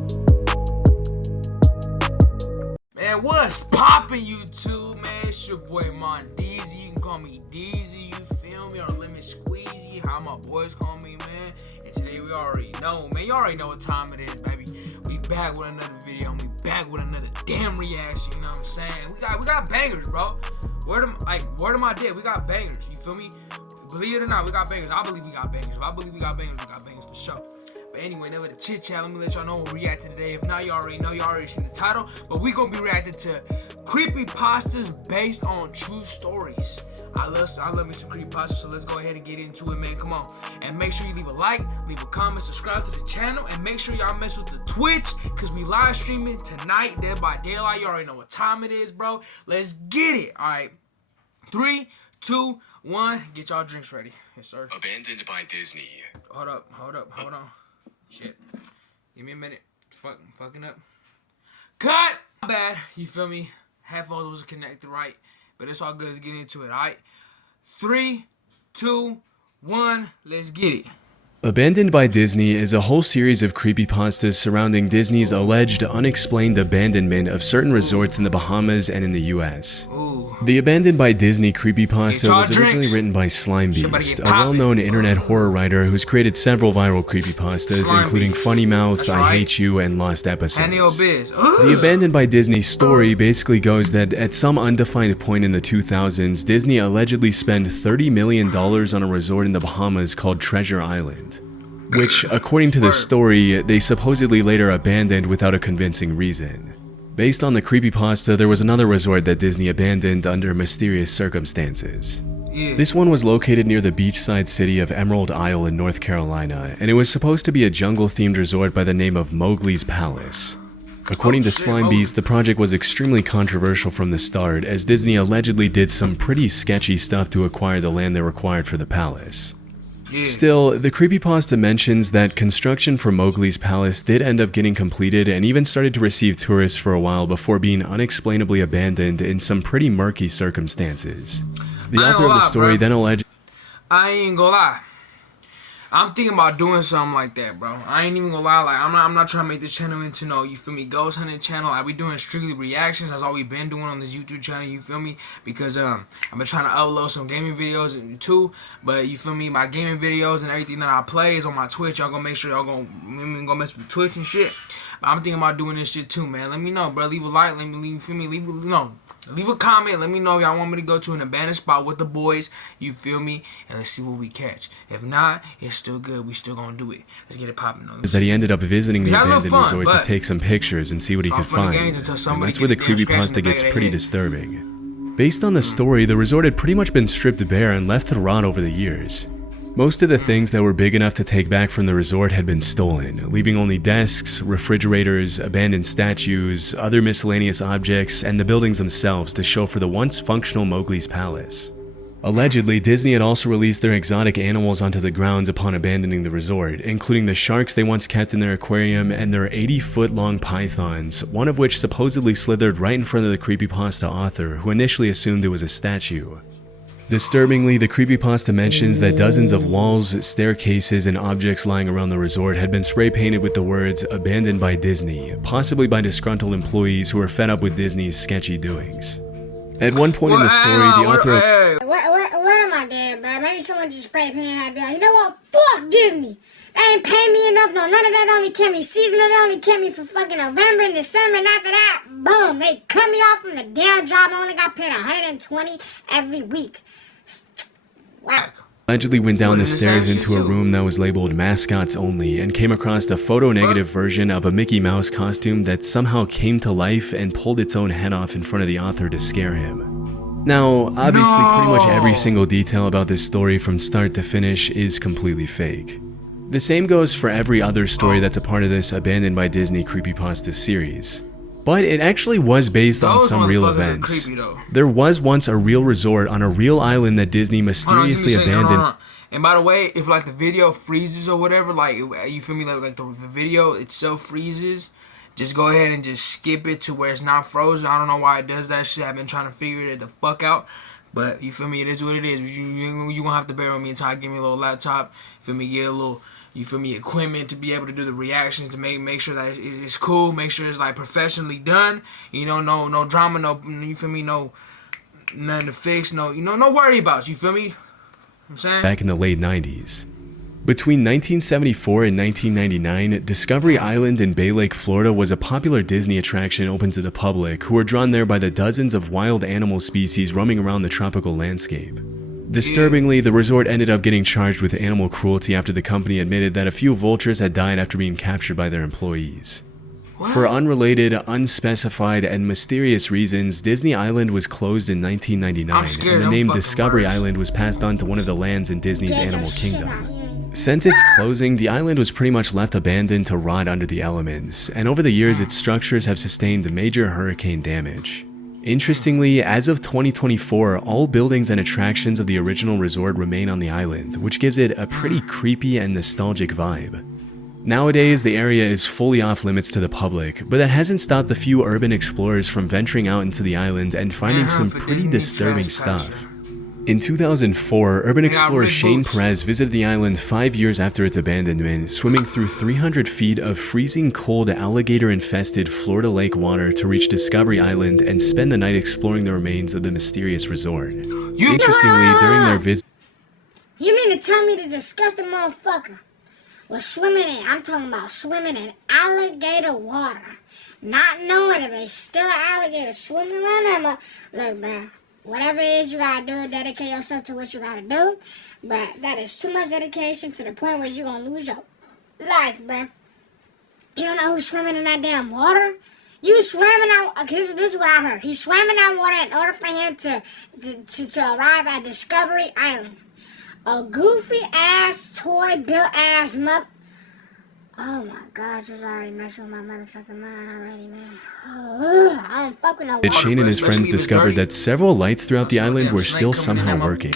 Man, what's poppin' YouTube, man? It's your boy Mondeezy. You can call me Deezy, you feel me? Or Lemon Squeezy, how my boys call me, man. And today we already know, man. You already know what time it is, baby. We back with another video, and we back with another damn reaction, you know what I'm saying? We got bangers, bro. Word of my dead, we got bangers, you feel me? Believe it or not, we got bangers. I believe we got bangers. If I believe we got bangers for sure. But anyway, never the chit chat. Let me let y'all know what we reacted today. If not, you already know. You already seen the title. But we gonna be reacting to creepypastas based on true stories. I love me some creepypasta. So let's go ahead and get into it, man. Come on. And make sure you leave a like, leave a comment, subscribe to the channel, and make sure y'all mess with the Twitch, cause we live streaming tonight, Dead by Daylight. You already know what time it is, bro. Let's get it. All right. 3, 2, 1. Get y'all drinks ready. Yes, sir. Abandoned by Disney. Hold up. Hold on. Shit. Give me a minute. Fucking up. Cut! My bad. You feel me? Headphones wasn't connected right. But it's all good. Let's get into it, alright? 3, 2, 1. Let's get it. Abandoned by Disney is a whole series of creepypastas surrounding Disney's alleged unexplained abandonment of certain resorts in the Bahamas and in the US. Ooh. The Abandoned by Disney creepypasta was originally written by Slime Beast, a well-known internet horror writer who's created several viral creepypastas, including Funny Mouth, I Hate You, and Lost Episodes. The Abandoned by Disney story basically goes that at some undefined point in the 2000s, Disney allegedly spent $30 million on a resort in the Bahamas called Treasure Island, which, according to the story, they supposedly later abandoned without a convincing reason. Based on the creepypasta, there was another resort that Disney abandoned under mysterious circumstances. This one was located near the beachside city of Emerald Isle in North Carolina, and it was supposed to be a jungle-themed resort by the name of Mowgli's Palace. According to Slime Beast, the project was extremely controversial from the start, as Disney allegedly did some pretty sketchy stuff to acquire the land they required for the palace. Still, the creepypasta mentions that construction for Mowgli's Palace did end up getting completed and even started to receive tourists for a while before being unexplainably abandoned in some pretty murky circumstances. The author of the story then alleged... I ain't gonna lie. I'm thinking about doing something like that, bro. I ain't even gonna lie. Like, I'm not trying to make this channel into no, you feel me, ghost hunting channel. Like, we doing strictly reactions. That's all we been doing on this YouTube channel, you feel me? Because I've been trying to upload some gaming videos too. But you feel me, my gaming videos and everything that I play is on my Twitch. Y'all gonna make sure y'all gonna mess with Twitch and shit. But I'm thinking about doing this shit too, man. Let me know, bro. Leave a like. Leave a comment. Let me know if y'all want me to go to an abandoned spot with the boys. You feel me? And let's see what we catch. If not, it's still good. We still gonna do it. Let's get it popping. Is that he ended up visiting the abandoned resort to take some pictures and see what he could find. And that's where the creepypasta gets pretty disturbing. Based on the story, the resort had pretty much been stripped bare and left to rot over the years. Most of the things that were big enough to take back from the resort had been stolen, leaving only desks, refrigerators, abandoned statues, other miscellaneous objects, and the buildings themselves to show for the once functional Mowgli's Palace. Allegedly, Disney had also released their exotic animals onto the grounds upon abandoning the resort, including the sharks they once kept in their aquarium and their 80-foot-long pythons, one of which supposedly slithered right in front of the creepypasta author, who initially assumed it was a statue. Disturbingly, the creepypasta mentions that dozens of walls, staircases, and objects lying around the resort had been spray painted with the words "Abandoned by Disney," possibly by disgruntled employees who were fed up with Disney's sketchy doings. At one point in the story, the author of... What am I dead, bro? Maybe someone just spray painted and I'd be like, you know what? Fuck Disney! They ain't paying me enough, no, none of that only kept me seasonal, they only kept me for fucking November and December, and after that, boom, they cut me off from the damn job. I only got paid $120 every week. Wow. Allegedly went down the stairs into a room that was labeled mascots only and came across a photo-negative version of a Mickey Mouse costume that somehow came to life and pulled its own head off in front of the author to scare him. Now, obviously pretty much every single detail about this story from start to finish is completely fake. The same goes for every other story that's a part of this Abandoned by Disney creepypasta series. But it actually was based on some real events. There was once a real resort on a real island that Disney mysteriously abandoned. And by the way, if like the video freezes or whatever, like you feel me, like the video itself freezes, just go ahead and just skip it to where it's not frozen. I don't know why it does that shit. I've been trying to figure it the fuck out. But you feel me, it is what it is. You gonna have to bear with me until I give me a little laptop. Feel me, get a little you feel me, equipment to be able to do the reactions, to make sure that it's cool, make sure it's like professionally done. You know, no drama, no, you feel me, no nothing to fix, no, you know, no worry about, you feel me? I'm saying? Back in the late 90s. Between 1974 and 1999, Discovery Island in Bay Lake, Florida was a popular Disney attraction open to the public, who were drawn there by the dozens of wild animal species roaming around the tropical landscape. Disturbingly, the resort ended up getting charged with animal cruelty after the company admitted that a few vultures had died after being captured by their employees. What? For unrelated, unspecified, and mysterious reasons, Disney Island was closed in 1999, and the name Discovery Island was passed on to one of the lands in Disney's Animal Kingdom. Since its closing, the island was pretty much left abandoned to rot under the elements, and over the years its structures have sustained major hurricane damage. Interestingly, as of 2024, all buildings and attractions of the original resort remain on the island, which gives it a pretty creepy and nostalgic vibe. Nowadays, the area is fully off limits to the public, but that hasn't stopped a few urban explorers from venturing out into the island and finding some pretty disturbing stuff. In 2004, urban explorer Shane Perez visited the island 5 years after its abandonment, swimming through 300 feet of freezing cold alligator-infested Florida lake water to reach Discovery Island and spend the night exploring the remains of the mysterious resort. Interestingly, during their visit... You mean to tell me this disgusting motherfucker was swimming in, I'm talking about swimming in alligator water, not knowing if there's still an alligator swimming around there? Look, man. Whatever it is you gotta do, dedicate yourself to what you gotta do. But that is too much dedication to the point where you're gonna lose your life, bruh. You don't know who's swimming in that damn water? You swimming out, this is what I heard. He swam in that water in order for him to arrive at Discovery Island. A goofy ass, toy built ass Oh my gosh, this already messing with my motherfucking mind already, man. I don't fuck with no water. Shane and his friends discovered that several lights throughout the island were still somehow working.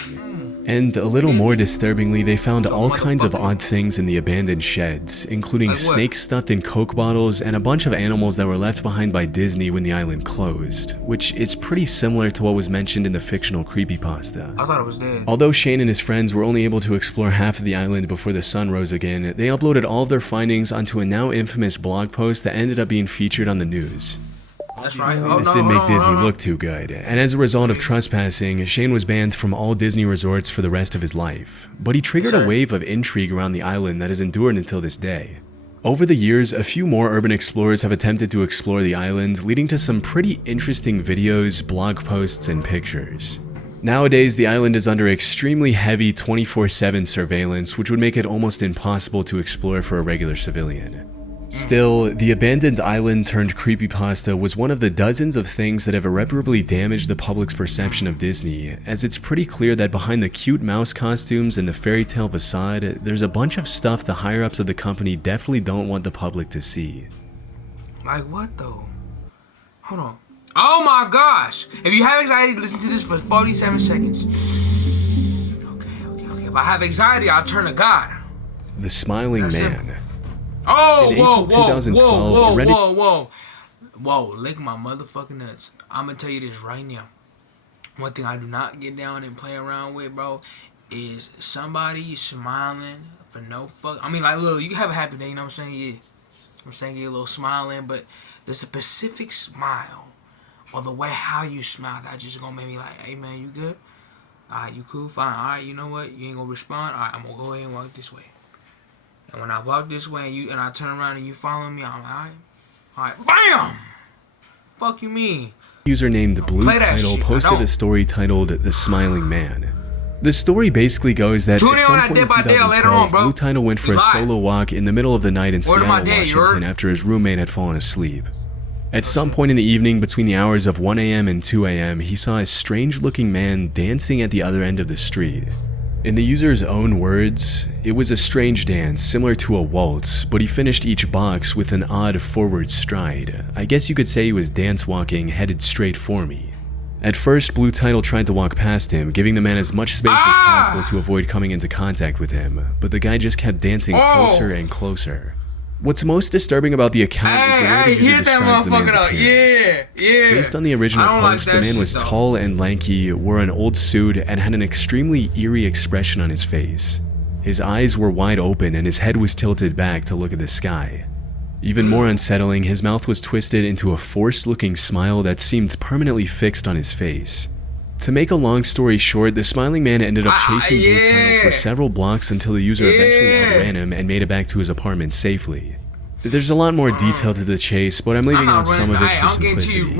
And a little more disturbingly, they found all kinds of odd things in the abandoned sheds, including snakes stuffed in Coke bottles and a bunch of animals that were left behind by Disney when the island closed, which is pretty similar to what was mentioned in the fictional Creepypasta. I thought it was dead. Although Shane and his friends were only able to explore half of the island before the sun rose again, they uploaded all of their findings onto a now infamous blog post that ended up being featured on the news. That's right. This didn't make Disney look too good, and as a result of trespassing, Shane was banned from all Disney resorts for the rest of his life. But he triggered a wave of intrigue around the island that has endured until this day. Over the years, a few more urban explorers have attempted to explore the island, leading to some pretty interesting videos, blog posts, and pictures. Nowadays, the island is under extremely heavy 24/7 surveillance, which would make it almost impossible to explore for a regular civilian. Still, the abandoned island turned creepypasta was one of the dozens of things that have irreparably damaged the public's perception of Disney, as it's pretty clear that behind the cute mouse costumes and the fairy tale facade, there's a bunch of stuff the higher-ups of the company definitely don't want the public to see. Like what though? Hold on. Oh my gosh! If you have anxiety, listen to this for 47 seconds. Okay. If I have anxiety, I'll turn to God. The Smiling Man. Oh, in April 2012, whoa, lick my motherfucking nuts. I'm gonna tell you this right now. One thing I do not get down and play around with, bro, is somebody smiling for no fuck. I mean, like, look, you can have a happy day, you know what I'm saying? Yeah. I'm saying you're a little smiling, but there's a specific smile, or the way how you smile, that just gonna make me like, hey man, you good? Alright, you cool? Fine. Alright, you know what? You ain't gonna respond? Alright, I'm gonna go ahead and walk this way. And when I walk this way and I turn around and you follow me, I'm like, alright, BAM! Fuck you mean? User named Blue Title posted a story titled The Smiling Man. The story basically goes that at some point in 2012, Blue Title went for a solo walk in the middle of the night in Seattle, Washington after his roommate had fallen asleep. At some point in the evening between the hours of 1 a.m. and 2 a.m., he saw a strange-looking man dancing at the other end of the street. In the user's own words, it was a strange dance, similar to a waltz, but he finished each box with an odd forward stride. I guess you could say he was dance-walking, headed straight for me. At first, Blue Title tried to walk past him, giving the man as much space as possible to avoid coming into contact with him, but the guy just kept dancing closer and closer. What's most disturbing about the account is the way the user describes the man's appearance. Yeah. Based on the original post, the man was tall and lanky, wore an old suit, and had an extremely eerie expression on his face. His eyes were wide open and his head was tilted back to look at the sky. Even more unsettling, his mouth was twisted into a forced-looking smile that seemed permanently fixed on his face. To make a long story short, the smiling man ended up chasing Blue Title for several blocks until the user eventually outran him and made it back to his apartment safely. There's a lot more detail to the chase, but I'm leaving out some of it for simplicity.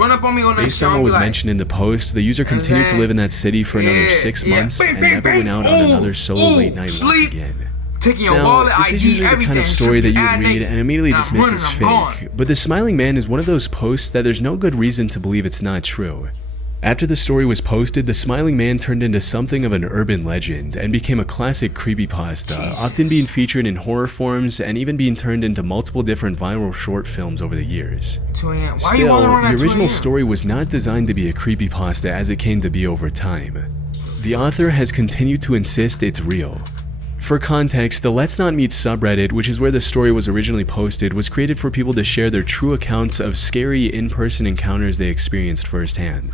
Based on what was mentioned in the post, the user continued to live in that city for another 6 months and never went out on another solo late night walk again. Now, this is usually the kind of story that you would read and immediately dismiss as fake, but the smiling man is one of those posts that there's no good reason to believe it's not true. After the story was posted, the smiling man turned into something of an urban legend and became a classic creepypasta, often being featured in horror forms and even being turned into multiple different viral short films over the years. Still, the original story was not designed to be a creepypasta as it came to be over time. The author has continued to insist it's real. For context, the Let's Not Meet subreddit, which is where the story was originally posted, was created for people to share their true accounts of scary in-person encounters they experienced firsthand.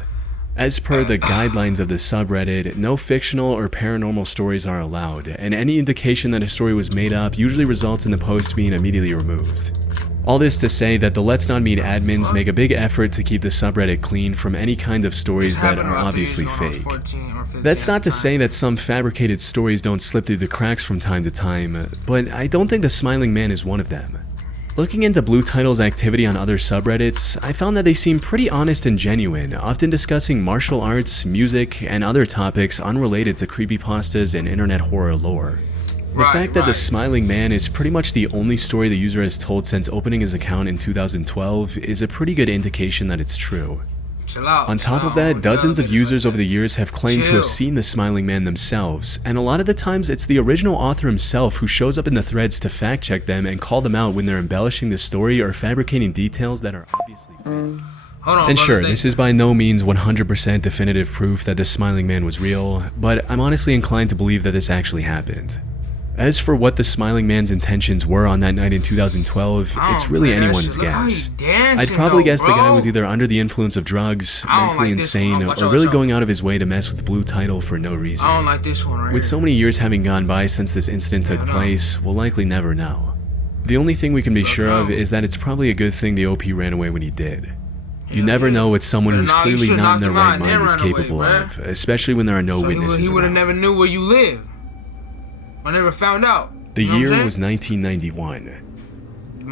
As per the guidelines of the subreddit, no fictional or paranormal stories are allowed, and any indication that a story was made up usually results in the post being immediately removed. All this to say that the Let's Not Meet admins make a big effort to keep the subreddit clean from any kind of stories that are obviously fake. That's not to say that some fabricated stories don't slip through the cracks from time to time, but I don't think the smiling man is one of them. Looking into Blue Title's activity on other subreddits, I found that they seem pretty honest and genuine, often discussing martial arts, music, and other topics unrelated to creepypastas and internet horror lore. The fact that the smiling man is pretty much the only story the user has told since opening his account in 2012 is a pretty good indication that it's true. On top of that, dozens of users over the years have claimed to have seen the smiling man themselves, and a lot of the times it's the original author himself who shows up in the threads to fact check them and call them out when they're embellishing the story or fabricating details that are obviously fake. And sure, this is by no means 100% definitive proof that the smiling man was real, but I'm honestly inclined to believe that this actually happened. As for what the smiling man's intentions were on that night in 2012, it's really anyone's guess. I'd probably guess the guy was either under the influence of drugs, mentally insane, or really going out of his way to mess with Blue Title for no reason. With so many years having gone by since this incident took place, we'll likely never know. The only thing we can be sure of is that it's probably a good thing the OP ran away when he did. You never know what someone who's clearly not in their right mind is capable of, especially when there are no witnesses around. He would have never knew where you lived. I never found out. The year was 1991.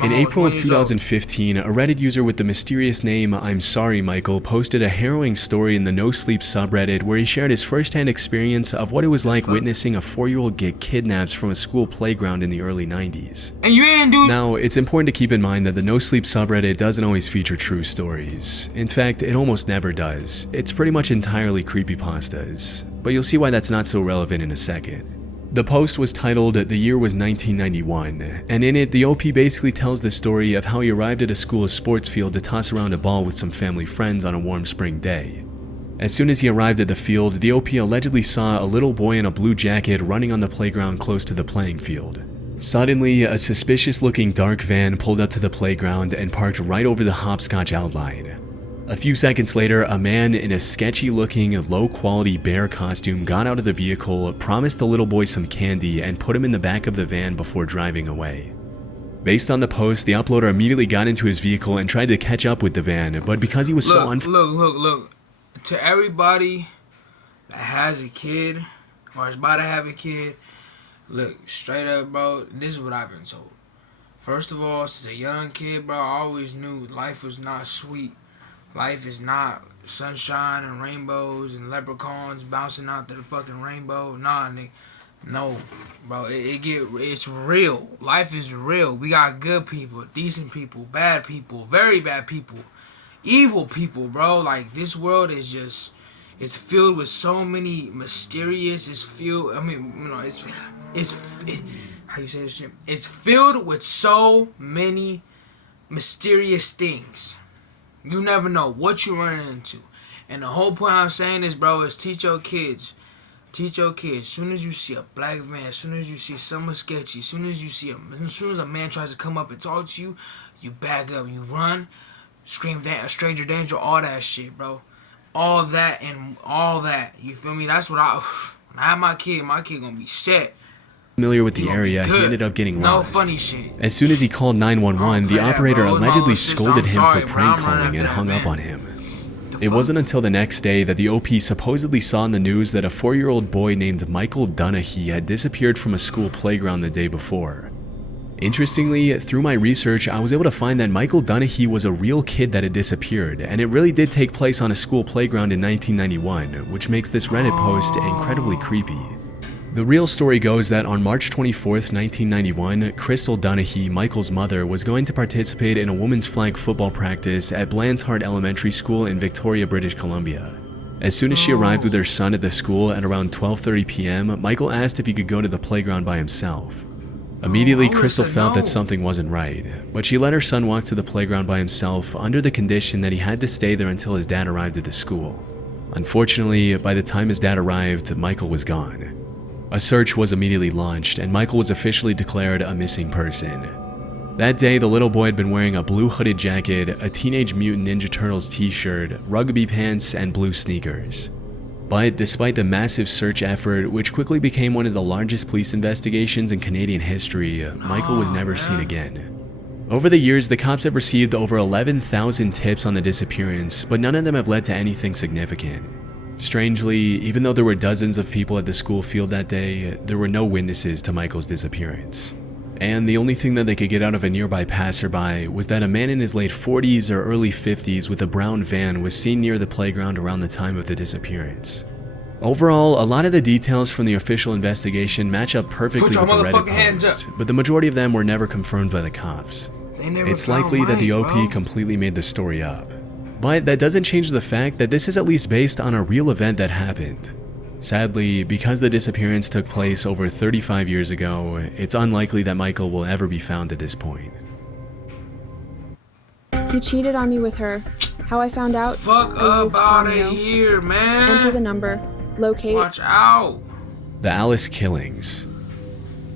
In April of 2015, a Reddit user with the mysterious name I'm Sorry Michael posted a harrowing story in the No Sleep subreddit where he shared his first-hand experience of what it was like witnessing a 4-year-old get kidnapped from a school playground in the early 90s. Now, it's important to keep in mind that the No Sleep subreddit doesn't always feature true stories. In fact, it almost never does. It's pretty much entirely creepypastas, but you'll see why that's not so relevant in a second. The post was titled The Year Was 1991, and in it, the OP basically tells the story of how he arrived at a school sports field to toss around a ball with some family friends on a warm spring day. As soon as he arrived at the field, the OP allegedly saw a little boy in a blue jacket running on the playground close to the playing field. Suddenly, a suspicious-looking dark van pulled up to the playground and parked right over the hopscotch outline. A few seconds later, a man in a sketchy-looking, low-quality bear costume got out of the vehicle, promised the little boy some candy, and put him in the back of the van before driving away. Based on the post, the uploader immediately got into his vehicle and tried to catch up with the van, but because he was Look. To everybody that has a kid, or is about to have a kid, look, straight up, bro, this is what I've been told. First of all, since a young kid, bro, I always knew life was not sweet. Life is not sunshine and rainbows and leprechauns bouncing out to the fucking rainbow. Nah, nigga. No, bro. It's real. Life is real. We got good people, decent people, bad people, very bad people, evil people, bro. Like, this world is just, it's filled with so many mysterious, how you say this shit? It's filled with so many mysterious things. You never know what you're running into. And the whole point I'm saying this, bro, is teach your kids. Teach your kids. As soon as you see a black van, as soon as you see someone sketchy, as soon as a man tries to come up and talk to you, you back up, you run, scream stranger danger, all that shit, bro. All that and all that. You feel me? That's what when I have my kid gonna be set. familiar with the area, he ended up getting lost. No funny shit. As soon as he called 911, the operator allegedly scolded him for prank bro, I'm calling and hung up man. on him. It wasn't until the next day that the OP supposedly saw in the news that a 4-year-old boy named Michael Donahue had disappeared from a school playground the day before. Interestingly, through my research, I was able to find that Michael Donahue was a real kid that had disappeared, and it really did take place on a school playground in 1991, which makes this Reddit post incredibly creepy. The real story goes that on March 24th, 1991, Crystal Donahue, Michael's mother, was going to participate in a women's flag football practice at Blandshart Elementary School in Victoria, British Columbia. As soon as she arrived with her son at the school at around 12:30 p.m., Michael asked if he could go to the playground by himself. Immediately, Crystal felt that something wasn't right, but she let her son walk to the playground by himself under the condition that he had to stay there until his dad arrived at the school. Unfortunately, by the time his dad arrived, Michael was gone. A search was immediately launched, and Michael was officially declared a missing person. That day, the little boy had been wearing a blue hooded jacket, a Teenage Mutant Ninja Turtles t-shirt, rugby pants, and blue sneakers. But despite the massive search effort, which quickly became one of the largest police investigations in Canadian history, Michael was never seen again. Over the years, the cops have received over 11,000 tips on the disappearance, but none of them have led to anything significant. Strangely, even though there were dozens of people at the school field that day, there were no witnesses to Michael's disappearance. And the only thing that they could get out of a nearby passerby was that a man in his late 40s or early 50s with a brown van was seen near the playground around the time of the disappearance. Overall, a lot of the details from the official investigation match up perfectly with the Reddit post, but the majority of them were never confirmed by the cops. It's likely that the OP completely made the story up. But that doesn't change the fact that this is at least based on a real event that happened. Sadly, because the disappearance took place over 35 years ago, it's unlikely that Michael will ever be found at this point. He cheated on me with her. How I found out? Fuck I used about Cameo. it here, man. Enter the number. Locate. Watch out. The Alice Killings.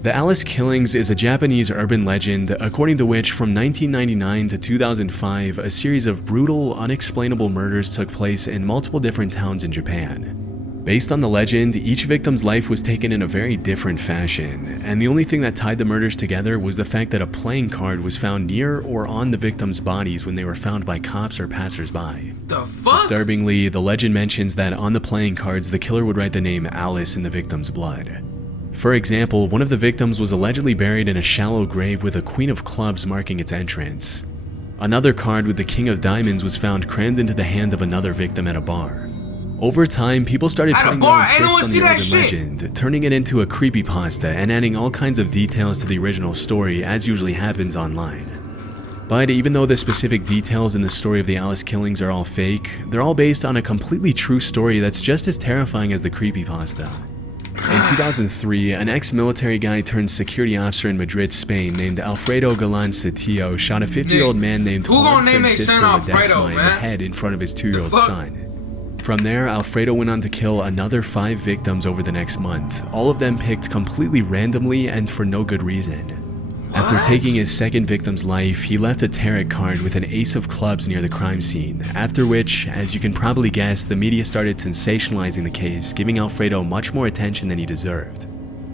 The Alice Killings is a Japanese urban legend according to which from 1999 to 2005, a series of brutal, unexplainable murders took place in multiple different towns in Japan. Based on the legend, each victim's life was taken in a very different fashion, and the only thing that tied the murders together was the fact that a playing card was found near or on the victims' bodies when they were found by cops or passersby. The fuck? Disturbingly, the legend mentions that on the playing cards, the killer would write the name Alice in the victim's blood. For example, one of the victims was allegedly buried in a shallow grave with a Queen of Clubs marking its entrance. Another card with the King of Diamonds was found crammed into the hand of another victim at a bar. Over time, people started putting their own twists on the urban legend, turning it into a creepypasta and adding all kinds of details to the original story, as usually happens online. But even though the specific details in the story of the Alice Killings are all fake, they're all based on a completely true story that's just as terrifying as the creepypasta. In 2003, an ex-military guy turned security officer in Madrid, Spain, named Alfredo Galán Sotillo shot a 50-year-old man named Juan Francisco Ledesma in the head in front of his 2-year-old son. From there, Alfredo went on to kill another 5 victims over the next month, all of them picked completely randomly and for no good reason. After taking his second victim's life, he left a tarot card with an ace of clubs near the crime scene, after which, as you can probably guess, the media started sensationalizing the case, giving Alfredo much more attention than he deserved.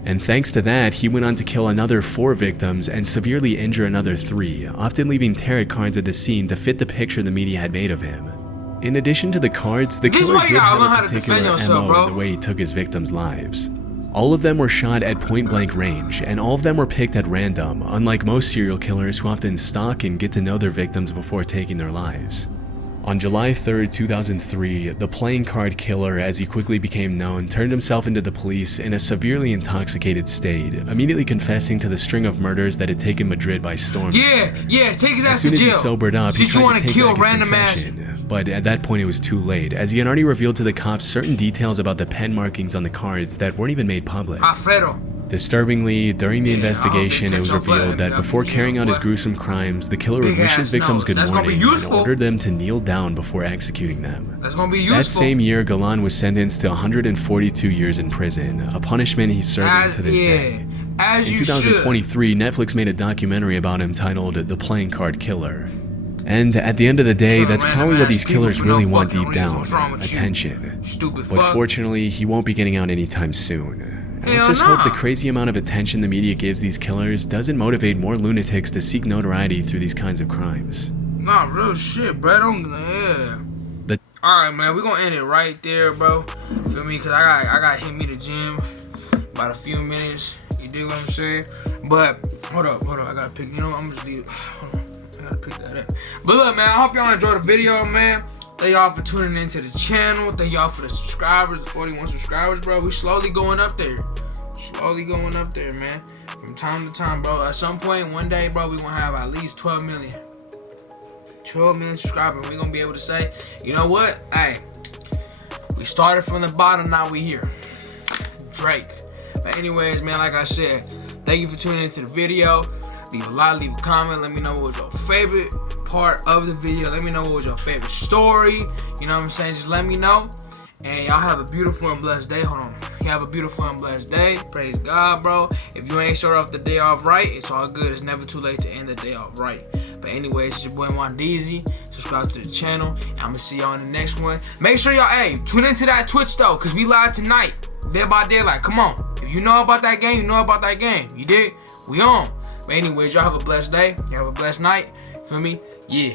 And thanks to that, he went on to kill another 4 victims and severely injure another 3, often leaving tarot cards at the scene to fit the picture the media had made of him. In addition to the cards, the killer did have a particular MO in the way he took his victims' lives. All of them were shot at point-blank range, and all of them were picked at random, unlike most serial killers who often stalk and get to know their victims before taking their lives. On July 3rd, 2003, the playing card killer, as he quickly became known, turned himself into the police in a severely intoxicated state, immediately confessing to the string of murders that had taken Madrid by storm. Yeah, take his ass to jail. As soon as he sobered up, he tried to take back his confession, but at that point it was too late, as he had already revealed to the cops certain details about the pen markings on the cards that weren't even made public. Alfredo. Disturbingly, during the investigation, it was revealed that before carrying out his gruesome crimes, the killer would wish his victims good morning and ordered them to kneel down before executing them. That same year, Galán was sentenced to 142 years in prison, a punishment he's serving to this day. In 2023, Netflix made a documentary about him titled The Playing Card Killer. And at the end of the day, that's probably what these killers really want deep down, attention. But fortunately, he won't be getting out anytime soon. And let's just hope the crazy amount of attention the media gives these killers doesn't motivate more lunatics to seek notoriety through these kinds of crimes. Nah, real shit, bro. Alright, man, we're gonna end it right there, bro. Feel me? Cause I got hit me the gym about a few minutes. You dig what I'm saying? But hold up, I gotta pick. You know, I'm just leave. Hold on, I gotta pick that up. But look, man, I hope y'all enjoyed the video, man. Thank y'all for tuning into the channel. Thank y'all for the subscribers, the 41 subscribers, bro. We slowly going up there. Slowly going up there, man. From time to time, bro. At some point, one day, bro, we gonna have at least 12 million. 12 million subscribers. We gonna be able to say, you know what? Hey, we started from the bottom, now we here. Drake. But anyways, man, like I said, thank you for tuning into the video. Leave a like, leave a comment. Let me know what was your favorite part of the video. Let me know what was your favorite story. You know what I'm saying? Just let me know. And y'all have a beautiful and blessed day. Hold on. You have a beautiful and blessed day. Praise God, bro. If you ain't started off the day off right, it's all good. It's never too late to end the day off right. But anyways, it's your boy Mondeezy. Subscribe to the channel. And I'm going to see y'all in the next one. Make sure y'all, hey, tune into that Twitch, though. Because we live tonight. Dead by Daylight. Come on. If you know about that game, you know about that game. You dig? We on. But anyways, y'all have a blessed day. Y'all have a blessed night. Feel me? Yeah.